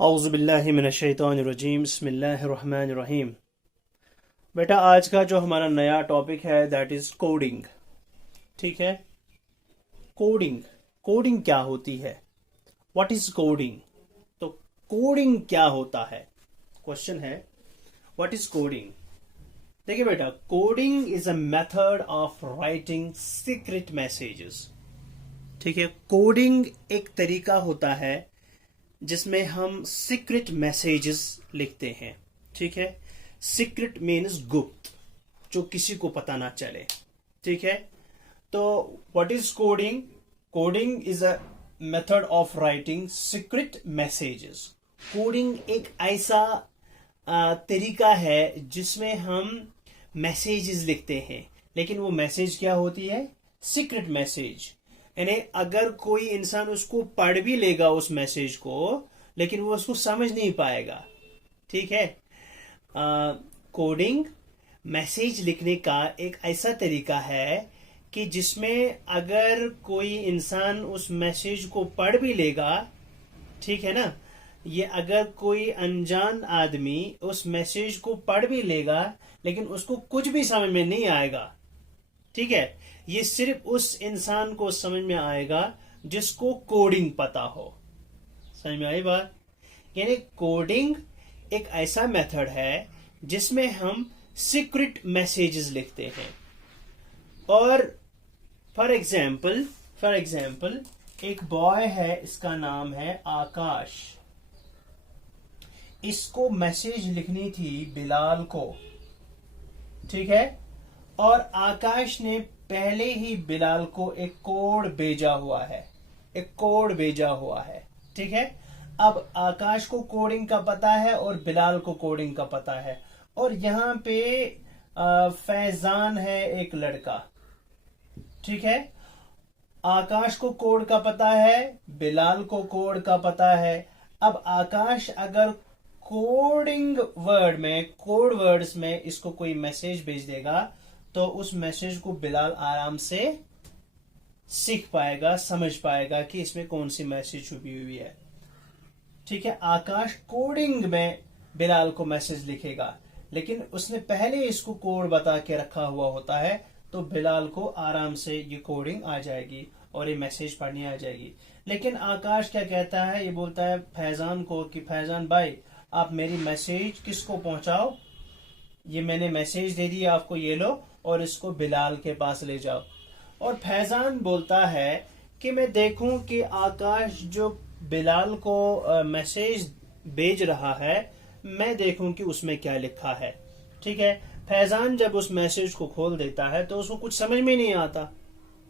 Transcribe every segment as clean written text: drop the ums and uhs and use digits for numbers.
औज़ुबिल्लाहिमिनश्शैतानिर्रजीम बिस्मिल्लाहिर्रहमानिर्रहीम। बेटा आज का जो हमारा नया टॉपिक है दैट इज कोडिंग। ठीक है, कोडिंग। कोडिंग क्या होती है? What is coding? तो कोडिंग क्या होता है, क्वेश्चन है। What is coding? देखिए बेटा, coding is a method of writing secret messages. ठीक है, कोडिंग एक तरीका होता है जिसमें हम सीक्रेट मैसेजेस लिखते हैं। ठीक है, सीक्रेट मीन्स गुप्त, जो किसी को पता ना चले। ठीक है, तो what is coding? Coding is a method of writing secret messages. Coding एक ऐसा तरीका है जिसमें हम मैसेजेस लिखते हैं, लेकिन वो मैसेज क्या होती है? Secret message. यानी अगर कोई इंसान उसको पढ़ भी लेगा उस मैसेज को, लेकिन वो उसको समझ नहीं पाएगा। ठीक है, कोडिंग मैसेज लिखने का एक ऐसा तरीका है कि जिसमें अगर कोई इंसान उस मैसेज को पढ़ भी लेगा, ठीक है ना, ये अगर कोई अनजान आदमी उस मैसेज को पढ़ भी लेगा लेकिन उसको कुछ भी समझ में नहीं आएगा। ठीक है, ये सिर्फ उस इंसान को समझ में आएगा जिसको कोडिंग पता हो। समझ में आई बात? यानी कोडिंग एक ऐसा मेथड है जिसमें हम सीक्रेट मैसेजेस लिखते हैं। और फॉर एग्जाम्पल एक बॉय है, इसका नाम है आकाश। इसको मैसेज लिखनी थी बिलाल को। ठीक है, और आकाश ने पहले ही बिलाल को एक कोड भेजा हुआ है। ठीक है, अब आकाश को कोडिंग का पता है और बिलाल को कोडिंग का पता है। और यहां पे फैजान है एक लड़का। ठीक है, आकाश को कोड का पता है, बिलाल को कोड का पता है। अब आकाश अगर कोड वर्ड्स में इसको कोई मैसेज भेज देगा तो उस मैसेज को बिलाल आराम से सीख पाएगा, समझ पाएगा कि इसमें कौन सी मैसेज छुपी हुई है। ठीक है, आकाश कोडिंग में बिलाल को मैसेज लिखेगा, लेकिन उसने पहले इसको कोड बता के रखा हुआ होता है, तो बिलाल को आराम से ये कोडिंग आ जाएगी और ये मैसेज पढ़नी आ जाएगी। लेकिन आकाश क्या कहता है? ये बोलता है फैजान को कि फैजान भाई, आप मेरी मैसेज किसको पहुंचाओ, ये मैंने मैसेज दे दी आपको, ये लो और इसको बिलाल के पास ले जाओ। और फैजान बोलता है कि मैं देखूं कि आकाश जो बिलाल को मैसेज भेज रहा है, मैं देखूं कि उसमें क्या लिखा है। ठीक है, फैजान जब उस मैसेज को खोल देता है तो उसको कुछ समझ में नहीं आता।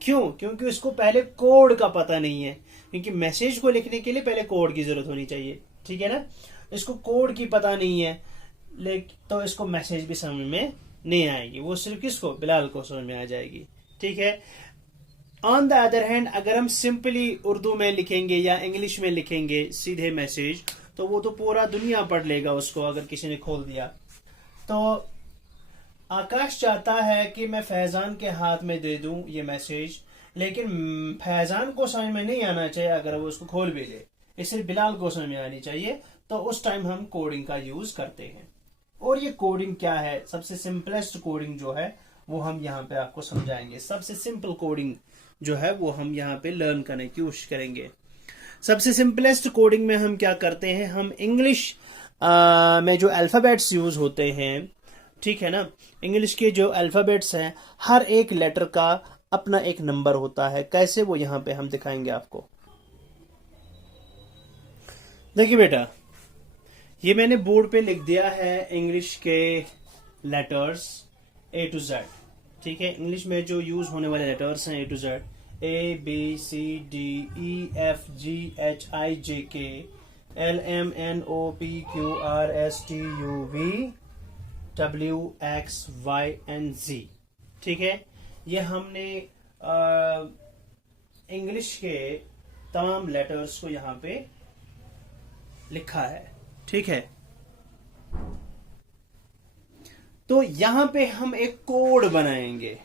क्यों? क्योंकि उसको पहले कोड का पता नहीं है, क्योंकि मैसेज को लिखने के लिए पहले कोड की जरूरत होनी चाहिए। ठीक है ना, इसको कोड की पता नहीं है, लेकिन तो इसको मैसेज भी समझ में नहीं आएगी, वो सिर्फ किसको? बिलाल को समझ में आ जाएगी। ठीक है, ऑन द अदर हैंड अगर हम सिंपली उर्दू में लिखेंगे या इंग्लिश में लिखेंगे सीधे मैसेज, तो वो तो पूरा दुनिया पढ़ लेगा उसको, अगर किसी ने खोल दिया। तो आकाश चाहता है कि मैं फैजान के हाथ में दे दूं ये मैसेज, लेकिन फैजान को समझ में नहीं आना चाहिए अगर वो उसको खोल भी ले, इसे बिलाल को समझ में आनी चाहिए। तो उस टाइम हम कोडिंग का यूज करते हैं। और ये कोडिंग क्या है? सबसे सिंपलेस्ट कोडिंग जो है वो हम यहाँ पे आपको समझाएंगे। सबसे सिंपल कोडिंग जो है वो हम यहाँ पे लर्न करने की कोशिश करेंगे। सबसे सिंपलेस्ट कोडिंग में हम क्या करते हैं? हम इंग्लिश में जो अल्फाबेट्स यूज होते हैं, ठीक है ना, इंग्लिश के जो अल्फाबेट्स हैं, हर एक लेटर का अपना एक नंबर होता है। कैसे? वो यहाँ पे हम दिखाएंगे आपको। देखिए बेटा, ये मैंने बोर्ड पे लिख दिया है इंग्लिश के लेटर्स A to Z। ठीक है, इंग्लिश में जो यूज होने वाले लेटर्स हैं A to Z, A B C D E F G H I J K L M N O P Q R S T U V W X Y and Z। ठीक है, ये हमने English के तमाम letters को यहाँ पे लिखा है। ठीक है, तो यहां पे हम एक कोड बनाएंगे।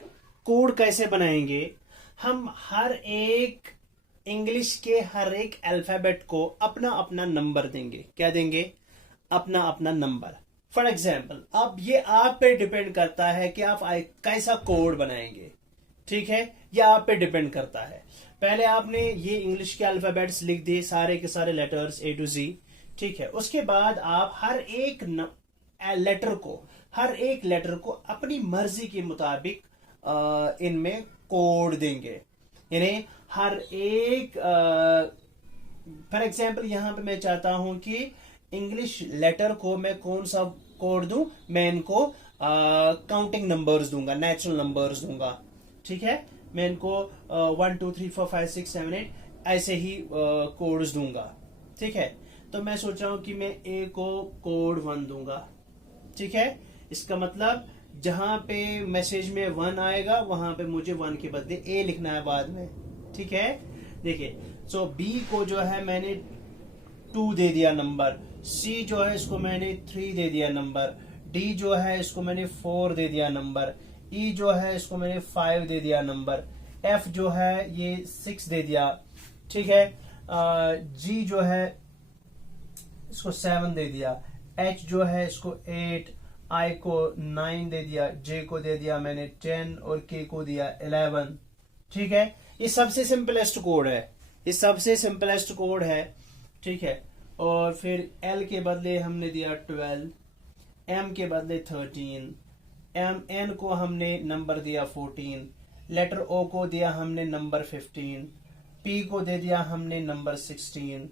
कोड कैसे बनाएंगे? हम हर एक इंग्लिश के हर एक अल्फाबेट को अपना अपना नंबर देंगे। क्या देंगे? अपना अपना नंबर। फॉर एग्जाम्पल, अब ये आप पे डिपेंड करता है कि आप कैसा कोड बनाएंगे। ठीक है, यह आप पे डिपेंड करता है। पहले आपने ये इंग्लिश के अल्फाबेट्स लिख दिए, सारे के सारे लेटर्स A to Z। ठीक है, उसके बाद आप हर एक लेटर को अपनी मर्जी के मुताबिक इनमें कोड देंगे। यानी हर एक फॉर एग्जाम्पल यहां पे मैं चाहता हूं कि इंग्लिश लेटर को मैं कौन सा कोड दूं, मैं इनको काउंटिंग नंबर्स दूंगा, नेचुरल नंबर्स दूंगा। ठीक है, मैं इनको 1 2 3 4 5 6 7 8 ऐसे ही कोड्स दूंगा। ठीक है, तो मैं सोच रहा हूं कि मैं ए को कोड 1 दूंगा। ठीक है, इसका मतलब जहां पे मैसेज में 1 आएगा वहां पे मुझे 1 के बदले ए लिखना है बाद में। ठीक है, देखिए, सो बी को जो है मैंने 2 दे दिया नंबर, सी जो है इसको मैंने 3 दे दिया नंबर, डी जो है इसको मैंने 4 दे दिया नंबर, ई जो है इसको मैंने 5 दे दिया नंबर, एफ जो है ये 6 दे दिया। ठीक है, जी जो है इसको 7 दे दिया, एच जो है इसको 8, आई को 9 दे दिया, जे को दे दिया मैंने 10 और के को दिया 11। ठीक है, ये सबसे सिंपलेस्ट कोड है, ये सबसे सिंपलेस्ट कोड है। ठीक है, और फिर एल के बदले हमने दिया 12, एम के बदले 13, एन को हमने नंबर दिया 14, लेटर ओ को दिया हमने नंबर 15, पी को दे दिया हमने नंबर 16,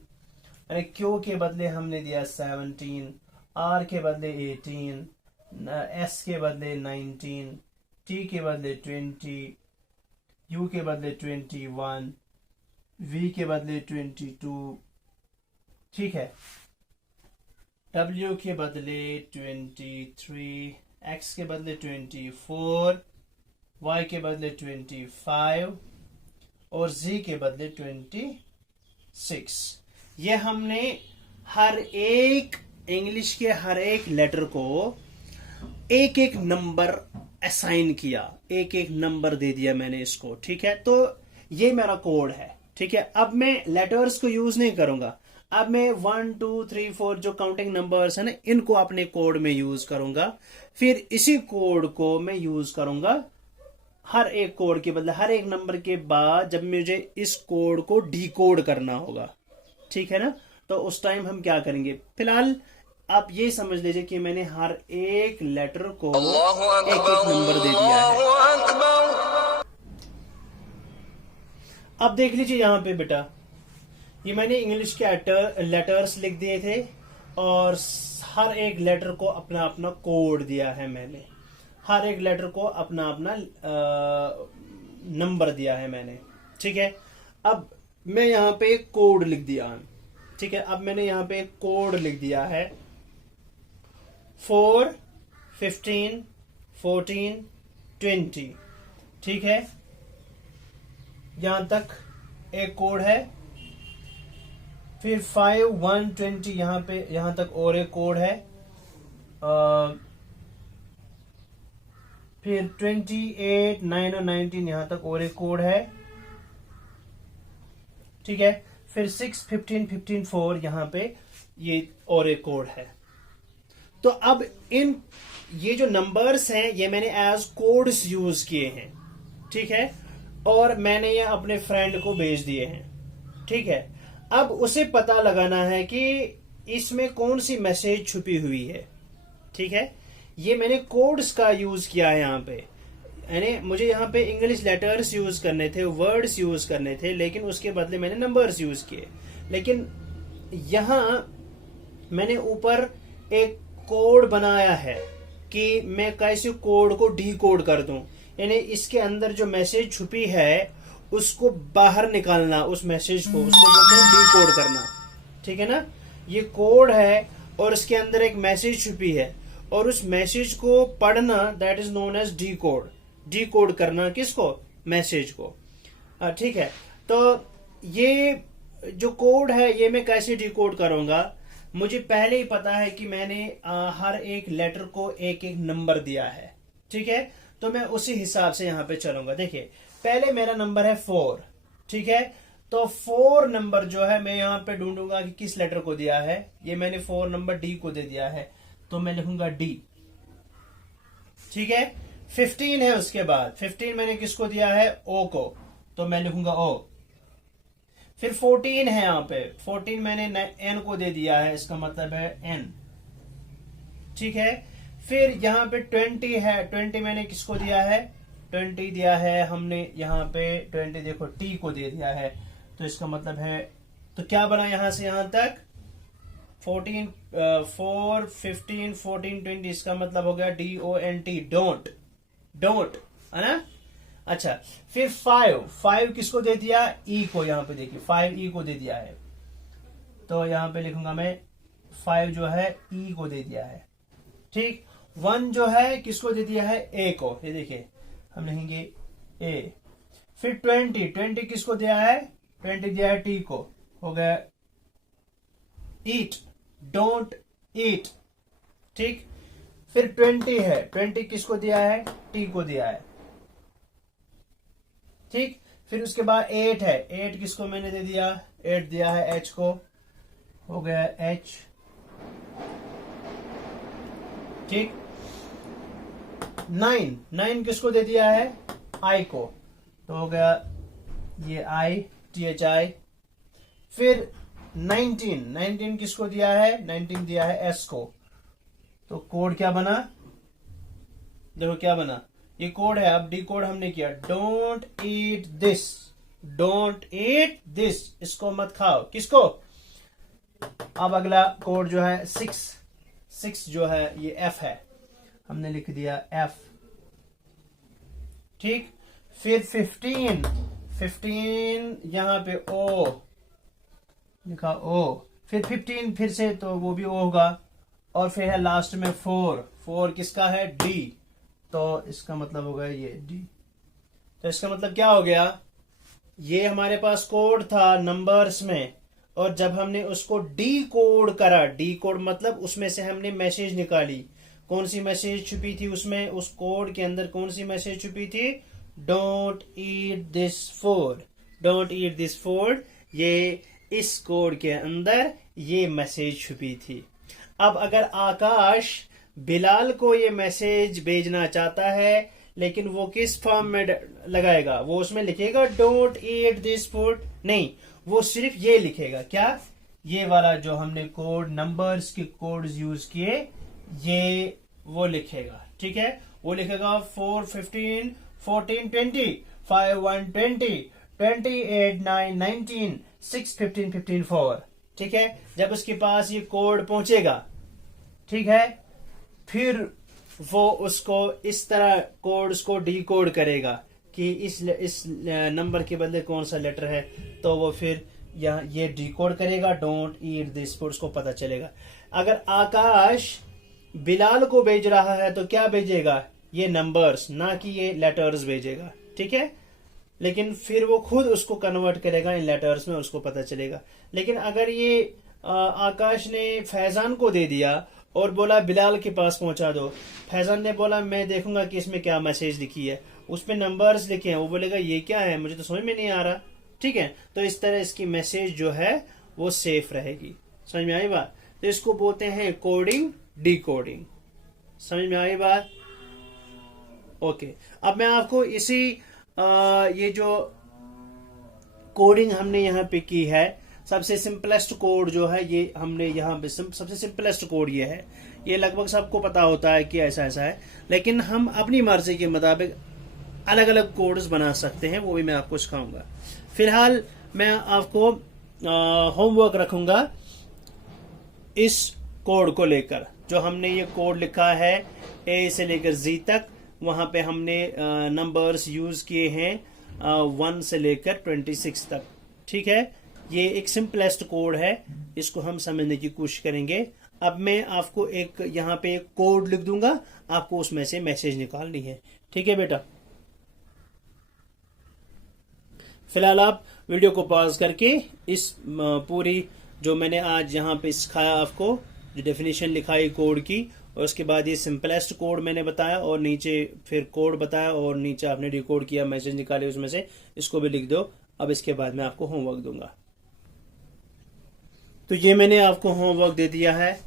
क्यू के बदले हमने दिया 17, आर के बदले 18, एस के बदले 19, टी के बदले 20, यू के बदले 21, वी के बदले 22। ठीक है, डब्ल्यू के बदले 23, एक्स के बदले 24, वाई के बदले 25 और जी के बदले 26। ये हमने हर एक इंग्लिश के हर एक लेटर को एक एक नंबर असाइन किया, एक एक नंबर दे दिया मैंने इसको। ठीक है, तो ये मेरा कोड है। ठीक है, अब मैं लेटर्स को यूज नहीं करूंगा, अब मैं 1 2 3 4 जो काउंटिंग नंबर्स है ना, इनको अपने कोड में यूज करूंगा। फिर इसी कोड को मैं यूज करूंगा हर एक कोड के बदले, हर एक नंबर के बाद जब मुझे इस कोड को डिकोड करना होगा। ठीक है ना, तो उस टाइम हम क्या करेंगे? फिलहाल आप ये समझ लीजिए कि मैंने हर एक लेटर को एक एक नंबर दे दिया है। अब देख लीजिए यहां पे बेटा, ये मैंने इंग्लिश के लेटर्स लिख दिए थे और हर एक लेटर को अपना अपना कोड दिया है मैंने, हर एक लेटर को अपना अपना नंबर दिया है मैंने। ठीक है, अब मैं यहां पे एक कोड लिख दिया। ठीक है, अब मैंने यहां पे एक कोड लिख दिया है 4 15 14 20। ठीक है, यहां तक एक कोड है। फिर 5 1 20 यहां तक और एक कोड है। फिर 28 9 और 19 यहां तक और एक कोड है। ठीक है, फिर 6 15 15 4 यहां पे ये और एक कोड है। तो अब ये जो नंबर्स हैं ये मैंने एज कोड्स यूज किए हैं। ठीक है, और मैंने ये अपने फ्रेंड को भेज दिए हैं। ठीक है, अब उसे पता लगाना है कि इसमें कौन सी मैसेज छुपी हुई है। ठीक है, ये मैंने कोड्स का यूज किया है यहाँ पे, यानी मुझे यहाँ पे इंग्लिश लेटर्स यूज करने थे, वर्ड्स यूज करने थे, लेकिन उसके बदले मैंने नंबर्स यूज किए। लेकिन यहां मैंने ऊपर एक कोड बनाया है कि मैं कैसे कोड को डी कोड कर दूं, यानी इसके अंदर जो मैसेज छुपी है उसको बाहर निकालना, उस मैसेज को उसको बोलते हैं डी कोड करना। ठीक है ना, ये कोड है और इसके अंदर एक मैसेज छुपी है और उस मैसेज को पढ़ना, that is known as decode. Decode करना किसको? मैसेज को। ठीक है, तो ये जो कोड है ये मैं कैसे डी कोड करूंगा? मुझे पहले ही पता है कि मैंने हर एक लेटर को एक एक नंबर दिया है। ठीक है, तो मैं उसी हिसाब से यहां पे चलूंगा। देखिए, पहले मेरा नंबर है 4। ठीक है, तो 4 नंबर जो है मैं यहाँ पे ढूंढूंगा कि किस लेटर को दिया है। ये मैंने 4 नंबर डी को दे दिया है, तो मैं लिखूंगा डी। ठीक है, 15 है उसके बाद, 15 मैंने किसको दिया है, ओ को, तो मैं लिखूंगा ओ। फिर 14 है, यहाँ पे 14 मैंने एन को दे दिया है, इसका मतलब है एन। ठीक है, फिर यहाँ पे 20 है, 20 मैंने किसको दिया है, 20 दिया है हमने यहाँ पे 20, देखो टी को दे दिया है, तो इसका मतलब है, तो क्या बना यहां से यहां तक 14, 4, 15, 14, 20, इसका मतलब हो गया DONT, डोंट, डोंट, है ना। अच्छा, फिर 5 किसको दे दिया, ई को, यहाँ पे देखिए 5 ई को दे दिया है, तो यहाँ पे लिखूंगा मैं 5 जो है ई को दे दिया है। ठीक, 1 जो है किसको दे दिया है, ए को, ये देखिए हम लिखेंगे ए। फिर 20 किसको दिया है, 20 दिया है टी को, हो गया ईट, डोंट ईट। ठीक, फिर 20 है, 20 किसको दिया है, टी को दिया है। ठीक, फिर उसके बाद 8 है, 8 किसको मैंने दे दिया, 8 दिया है एच को, हो गया एच। ठीक, 9 किसको दे दिया है, आई को, तो हो गया ये आई, THI। फिर 19 किसको दिया है, 19 दिया है एस को, तो कोड क्या बना, देखो क्या बना, ये कोड है। अब डी कोड हमने किया, don't eat this, don't eat this, इसको मत खाओ, किसको। अब अगला कोड जो है 6 जो है ये एफ है, हमने लिख दिया एफ। ठीक, फिर 15 यहां पे ओ लिखा, ओ। फिर 15 फिर से, तो वो भी ओ होगा। और फिर है लास्ट में 4 किसका है, डी, तो इसका मतलब होगा ये डी। तो इसका मतलब क्या हो गया, ये हमारे पास कोड था नंबर्स में, और जब हमने उसको डी कोड करा, डी कोड मतलब उसमें से हमने मैसेज निकाली। कौन सी मैसेज छुपी थी उसमें, उस कोड के अंदर कौन सी मैसेज छुपी थी, don't eat this food, don't eat this food, ये इस कोड के अंदर ये मैसेज छुपी थी। अब अगर आकाश बिलाल को ये मैसेज भेजना चाहता है, लेकिन वो किस फॉर्म में लगाएगा, वो उसमें लिखेगा डोंट ईट दिस फूड, नहीं, वो सिर्फ ये लिखेगा, क्या, ये वाला जो हमने कोड, नंबर्स के कोड्स यूज किए, ये वो लिखेगा। ठीक है, वो लिखेगा 4, 15, 14, 20, 5, 1, 20, 28, 9, 19, 6, 15, 15, 4। ठीक है, जब उसके पास ये कोड पहुंचेगा, ठीक है, फिर वो उसको इस तरह कोड्स को डी कोड करेगा कि इस नंबर के बदले कौन सा लेटर है, तो वो फिर यहाँ ये डी कोड करेगा, डोंट ईट दिस फूड, उसको पता चलेगा। अगर आकाश बिलाल को भेज रहा है तो क्या भेजेगा, ये नंबर्स, ना कि ये लेटर्स भेजेगा। ठीक है, लेकिन फिर वो खुद उसको कन्वर्ट करेगा इन लेटर्स में, उसको पता चलेगा। लेकिन अगर ये आकाश ने फैजान को दे दिया और बोला बिलाल के पास पहुंचा दो, फैजान ने बोला मैं देखूंगा कि इसमें क्या मैसेज लिखी है, उसमें नंबर्स लिखे हैं, वो बोलेगा ये क्या है, मुझे तो समझ में नहीं आ रहा। ठीक है, तो इस तरह इसकी मैसेज जो है वो सेफ रहेगी। समझ में आई बात, तो इसको बोलते हैं कोडिंग, डी कोडिंग। समझ में आई बात, ओके। अब मैं आपको इसी ये जो कोडिंग हमने यहाँ पे की है, सबसे सिंपलेस्ट कोड जो है ये हमने यहाँ पे सबसे सिंपलेस्ट कोड ये है। ये लगभग सबको पता होता है कि ऐसा ऐसा है, लेकिन हम अपनी मर्जी के मुताबिक अलग अलग कोड्स बना सकते हैं, वो भी मैं आपको सिखाऊंगा। फिलहाल मैं आपको होमवर्क रखूंगा इस कोड को लेकर, जो हमने ये कोड लिखा है ए से लेकर जी तक, वहां पे हमने नंबर्स यूज किए हैं 1 से लेकर 26 तक। ठीक है, ये एक सिंपलेस्ट कोड है, इसको हम समझने की कोशिश करेंगे। अब मैं आपको एक यहाँ पे एक कोड लिख दूंगा, आपको उसमें से मैसेज निकालनी है। ठीक है बेटा, फिलहाल आप वीडियो को पॉज करके इस पूरी जो मैंने आज यहाँ पे सिखाया आपको, जो डेफिनेशन लिखाई कोड की, और उसके बाद ये सिंपलेस्ट कोड मैंने बताया, और नीचे फिर कोड बताया, और नीचे आपने डिकोड किया, मैसेज निकाले उसमें से, इसको भी लिख दो। अब इसके बाद मैं आपको होमवर्क दूंगा। तो ये मैंने आपको होमवर्क दे दिया है,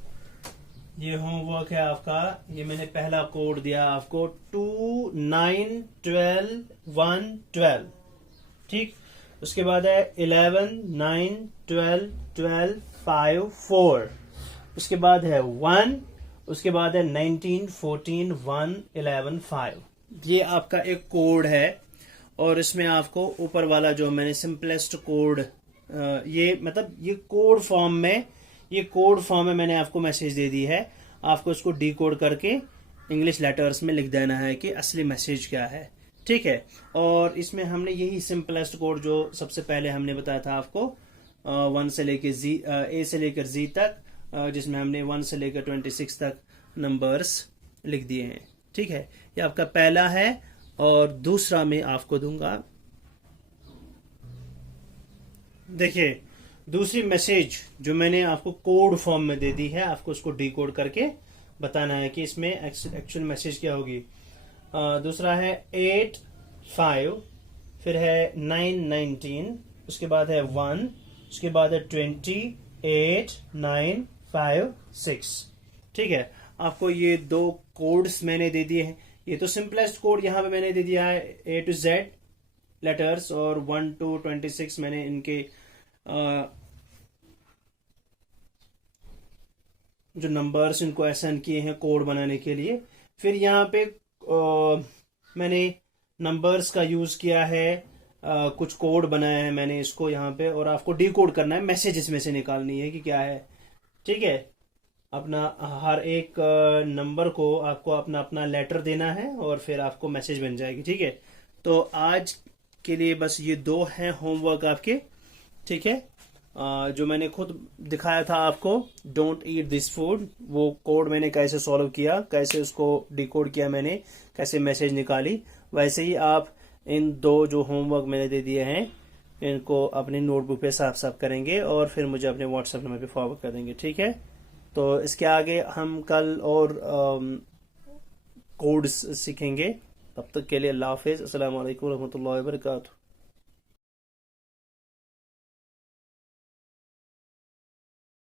ये होमवर्क है आपका। ये मैंने पहला कोड दिया आपको 2 9 12 1 12, ठीक। उसके बाद है 11 9 12 12 5 4, उसके बाद है 1, उसके बाद है 19 14 1 11 5। ये आपका एक कोड है, और इसमें आपको ऊपर वाला जो मैंने सिंपलेस्ट कोड, ये मतलब ये कोड फॉर्म में मैंने आपको मैसेज दे दी है। आपको इसको डिकोड करके इंग्लिश लेटर्स में लिख देना है कि असली मैसेज क्या है, ठीक है। और इसमें हमने यही सिंपलेस्ट कोड जो सबसे पहले हमने बताया था आपको, 1 से लेकर ए से लेकर जी तक, जिसमें हमने 1 से लेकर 26 तक नंबर्स लिख दिए हैं, ठीक है। ये आपका पहला है। और दूसरा मैं आपको दूंगा, देखिए दूसरी मैसेज जो मैंने आपको कोड फॉर्म में दे दी है, आपको उसको डिकोड करके बताना है कि इसमें एक्चुअल मैसेज क्या होगी। दूसरा है 8 5, फिर है 9 19, उसके बाद है 1, उसके बाद है 20 8 9 5 6, ठीक है। आपको ये दो कोड्स मैंने दे दिए हैं। ये तो सिंपलेस्ट कोड यहाँ पे मैंने दे दिया है A to Z लेटर्स, और 1 to 26 मैंने इनके जो नंबर्स इनको असाइन किए हैं कोड बनाने के लिए। फिर यहाँ पे मैंने नंबर्स का यूज किया है, कुछ कोड बनाया है मैंने इसको यहाँ पे, और आपको डिकोड करना है, मैसेज इसमें से निकालनी है कि क्या है, ठीक है। अपना हर एक नंबर को आपको अपना अपना लेटर देना है, और फिर आपको मैसेज बन जाएगी, ठीक है। तो आज के लिए बस ये दो हैं होमवर्क आपके, ठीक है। जो मैंने खुद दिखाया था आपको, डोंट ईट दिस फूड, वो कोड मैंने कैसे सॉल्व किया, कैसे उसको डिकोड किया मैंने, कैसे मैसेज निकाली, वैसे ही आप इन दो जो होमवर्क मैंने दे दिए हैं इनको अपनी नोटबुक पे साफ साफ करेंगे, और फिर मुझे अपने व्हाट्सएप नंबर पे फॉरवर्ड कर देंगे, ठीक है। तो इसके आगे हम कल और कोड्स सीखेंगे। तब तक के लिए अल्लाह हाफिज, अस्सलाम वालेकुम रहमतुल्लाहि व बरकातुहू।